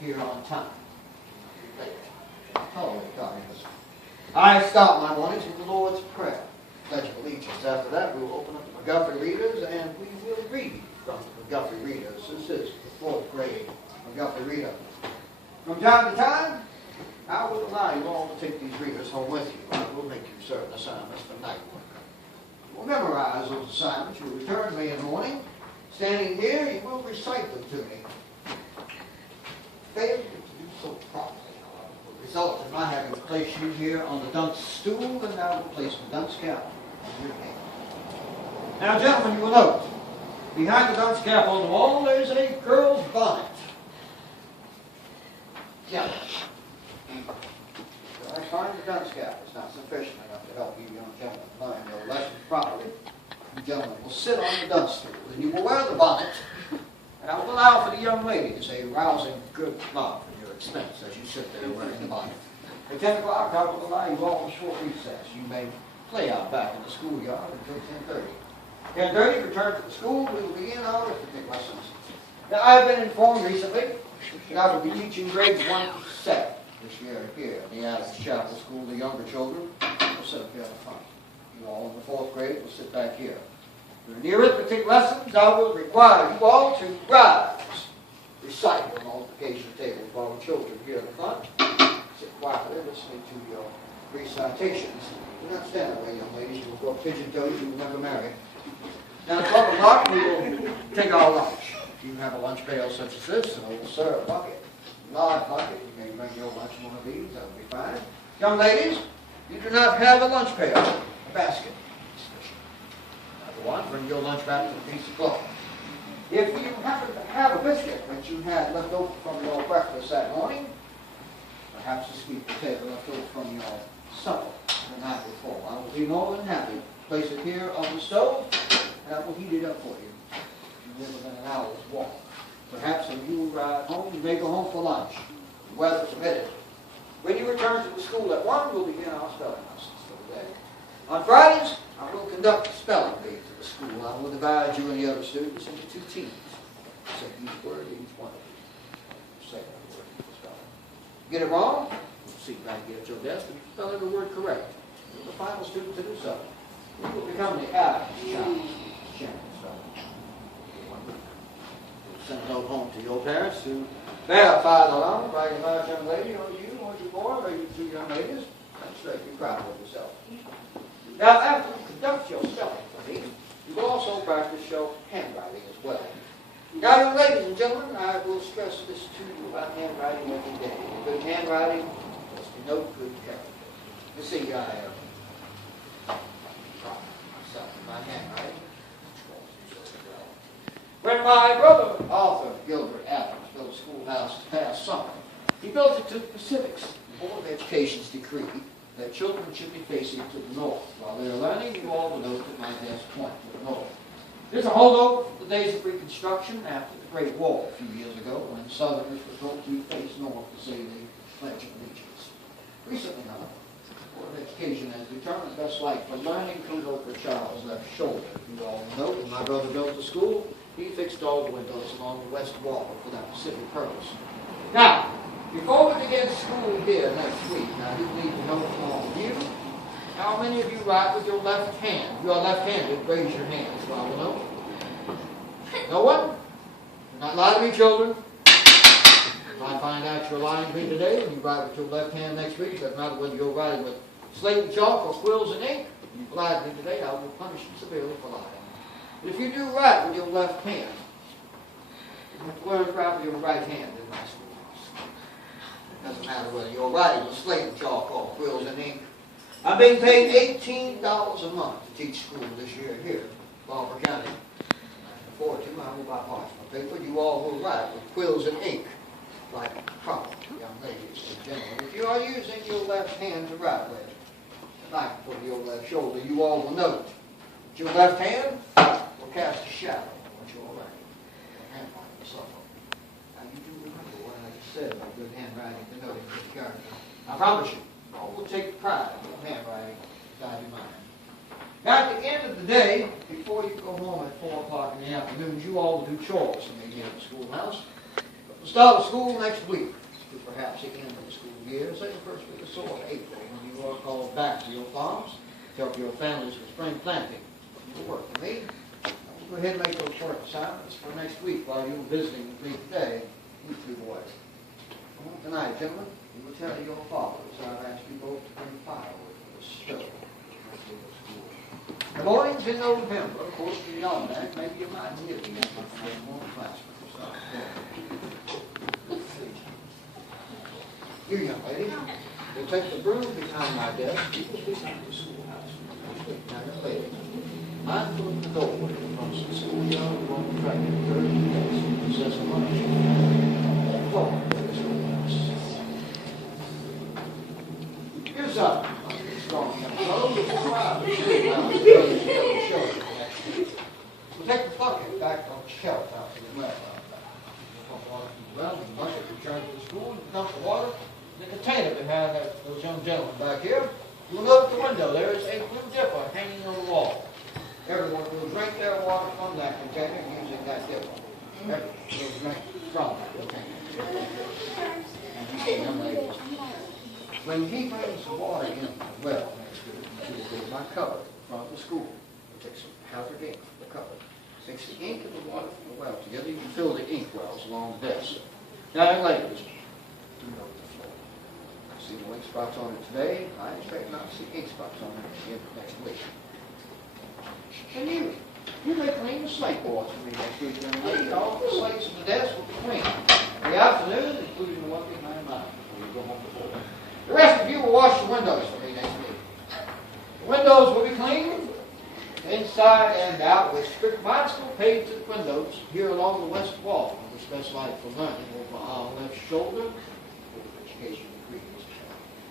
Here on time. Tolerate godliness. I start my mornings with the Lord's Prayer. Pledge of Allegiance. After that, we will open up the McGuffey Readers, and we will read from the McGuffey Readers. This is the 4th grade McGuffey Reader. From time to time, I will allow you all to take these readers home with you. I will make you certain assignments for night work. You will memorize those assignments. You will return to me in the morning. Standing here, you will recite them to me. Failure to do so properly, however, will result in my having to place you here on the dunce stool, and I will place the dunce cap on your hand. Now, gentlemen, you will note, behind the dunce cap on the wall, there's a girl's bonnet. Yellow. I find the dunce cap is not sufficient enough to help you young gentlemen learn your lessons properly. You gentlemen will sit on the dunce stool, and you will wear the bonnet, and I will allow for the young ladies a rousing good laugh at your expense as you sit there wearing the bonnet. At 10 o'clock, I will allow you all a short recess. You may play out back in the schoolyard until 10:30. 10:30, return to the school. We will begin our arithmetic lessons. Now, I have been informed recently that I will be teaching grades 1 to 7 this year here in the Adams Chapel School. The younger children will sit up here in the front. You all in the 4th grade will sit back here. During the arithmetic lessons, I will require you all to rise, recite your multiplication tables while the children here in the front sit quietly listening to your recitations. Do not stand away, young ladies. You will grow pigeon-toed. You will never marry. Now, at 12 o'clock, we will take our lunch. If you have a lunch pail such as this, an old syrup bucket, a large bucket, you may bring your lunch in one of these. That will be fine. Young ladies, you do not have a lunch pail, a basket. One, bring your lunch back to a piece of cloth. If you happen to have a biscuit that you had left over from your breakfast that morning, perhaps a sweet potato left over from your supper the night before, I will be more than happy to place it here on the stove, and I will heat it up for you. You live within an hour's walk. Perhaps when you ride home, you may go home for lunch, weather permitted. When you return to the school at 1, we'll begin our spelling lessons for the day. On Fridays, I will conduct a spelling bee to the school. I will divide you and the other students into 2 teams. Say each word, each one of you. Say that word, spelling. Get it wrong? Sit back here at your desk and spell every word correct. You're the final student to do so. You will become the Adams Champion spelling. Send a note home to your parents to verify the loan by your large young lady, or you, or your boy, or your 2 young ladies. I'm sure you'll be proud of yourself. Now, after you conduct your spelling for me, you will also practice your handwriting as well. Now, young ladies and gentlemen, I will stress this to you about handwriting every day. Good handwriting must denote good character. You see, I pride myself in my handwriting. When my brother, Arthur Gilbert Adams, built a schoolhouse this past summer, he built it to the Pacific's Board of Education's decree that children should be facing to the north. While they are learning, you all will note that my desk points to the north. There's a holdover from the days of Reconstruction after the Great War a few years ago, when Southerners were told to face north to say the Pledge of Allegiance. Recently, however, the Board of Education has determined the best light for learning comes over a child's left shoulder. You all know when my brother built the school, he fixed all the windows along the west wall for that specific purpose. Now, before we begin school here next week, I do need to know from all of you, how many of you write with your left hand? If you are left-handed, raise your hands so I will know. No one? Do not lie to me, children. If I find out you're lying to me today and you write with your left hand next week, doesn't matter whether you're writing with slate and chalk or quills and ink, if you've lied to me today, I will punish you severely for lying. But if you do write with your left hand, you have to learn to write with your right hand in my school. Doesn't matter whether you're writing with slate and chalk or quills and ink. I'm being paid $18 a month to teach school this year here in Balfour County. I can afford to. I will buy parchment paper. You all will write with quills and ink, like proper young ladies and gentlemen. If you are using your left hand to write with, like for your left shoulder, you all will note that your left hand will cast a shadow on what you're writing. Your handwriting will suffer. Now you do remember what I just said about good handwriting denoting good character. I promise you, all will take pride in your handwriting beside your mind. Now at the end of the day, before you go home at 4 o'clock in the afternoon, you all will do chores when they get in the schoolhouse. But The start of school next week, to perhaps the end of the school year, say the first week or so of April, when you are called back to your farms to help your families with spring planting. You'll work for me. Go ahead and make those work assignments for next week while you're visiting with me today, you two boys. Tonight, gentlemen, you will tell your fathers I've asked you both to bring firewood for the stove. The mornings in November, of course, beyond that, maybe you might need to get one classroom. You young lady, you'll take the broom behind my desk, you will be behind the schoolhouse. Now, young lady, mindful of the door from the schoolyard, wrong track, and third desk, says a lunch. That floor of the schoolhouse. Here's up. Strong young fellow, you'll come out and sit down and show you. We'll take the bucket back on the shelf out to the well. Pump water from the well, and bucket, return to the school, and dump the water. The container behind those young gentlemen back here. You'll note the window. There is a blue dipper hanging on the wall. Everyone will drink their water from that container using that dipper. Everyone will drink from that container. And you young ladies, when he brings the water in the well next week, he will get my cover from the school. We'll take some hazard ink from the cover. Mix the ink and the water from the well together. You can fill the ink wells along the desk. Now, young ladies, do note the floor. I see no ink spots on it today. I expect not to see ink spots on it again next week. And you may clean the slate boards for me next week, young lady. All the slates on the desk will be clean. In the afternoon, including the one behind mine, before you go home before. The rest of you will wash the windows for me next week. The windows will be cleaned, inside and out, with strict marks paved to the windows here along the west wall of the special light for learning over our left shoulder, for education degrees.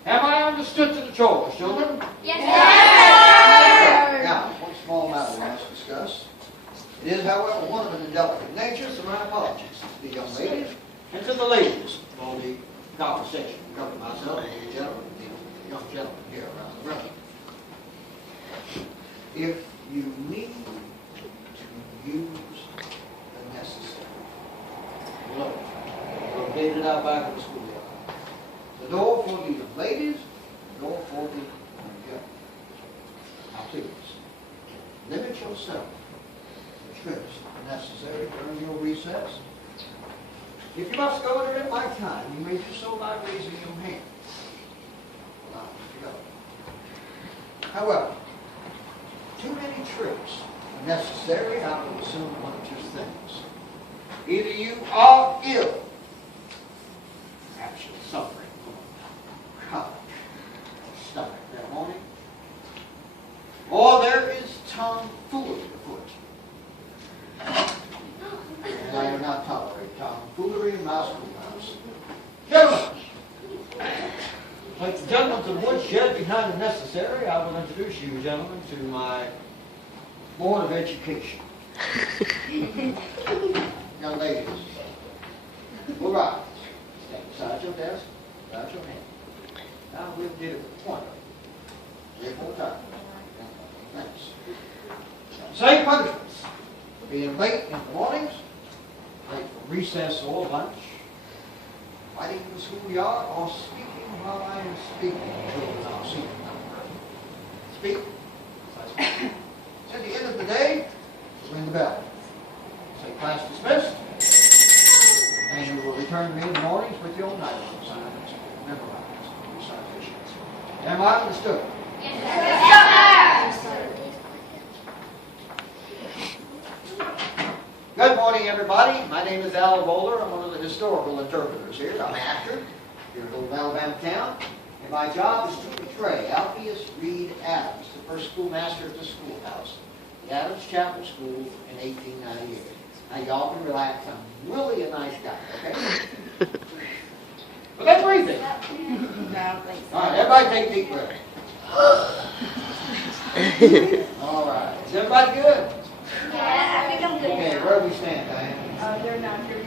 Have I understood to the chores, children? Yes, sir. Now, one small matter we must discuss. It is, however, one of an indelicate nature, so my apologies to the young ladies and to the ladies for the conversation between myself and the gentleman, the young gentleman here around the room. If you need to use the necessary, look, located out back of the schoolyard. The door for the ladies, the door for the gentlemen. Now please, limit yourself to trips necessary during your recess. If you must go there at my time, you may do so by raising your hand. Allow me to go. However, too many trips are necessary. I will assume one of two things. Either you are ill, perhaps you're suffering from colic or stomach that morning, or there is tomfoolery afoot. And I do not tolerate tomfoolery in my schoolhouse. Gentlemen, like the gentlemen to the woodshed behind the necessary, I will introduce you, gentlemen, to my Board of Education. Young ladies, all right. Stand beside your desk, without your hand. Now we'll get it with pointer. 3 or 4 times. Thanks. Same punishments. Being late in the mornings, late for recess or lunch, fighting in the schoolyard, or speaking while I am speaking. Children are seated. Speak. At the end of the day, ring the bell. Say class dismissed. And you will return to me in the mornings with your night assignments. Memorize recitations. Am I understood? Yes, sir. Good morning, everybody. My name is Al Bowler. I'm one of the historical interpreters here. I'm an actor here in Old Alabama town. And my job is to portray Alpheus Reed Adams, the first schoolmaster at the schoolhouse, the Adams Chapel School in 1898. Now, y'all can relax. I'm really a nice guy, okay? But that's breathing. All right, everybody take deep breaths. All right. Is everybody good? Yes, I think I'm good. Okay, where do we stand, Diane? They're not here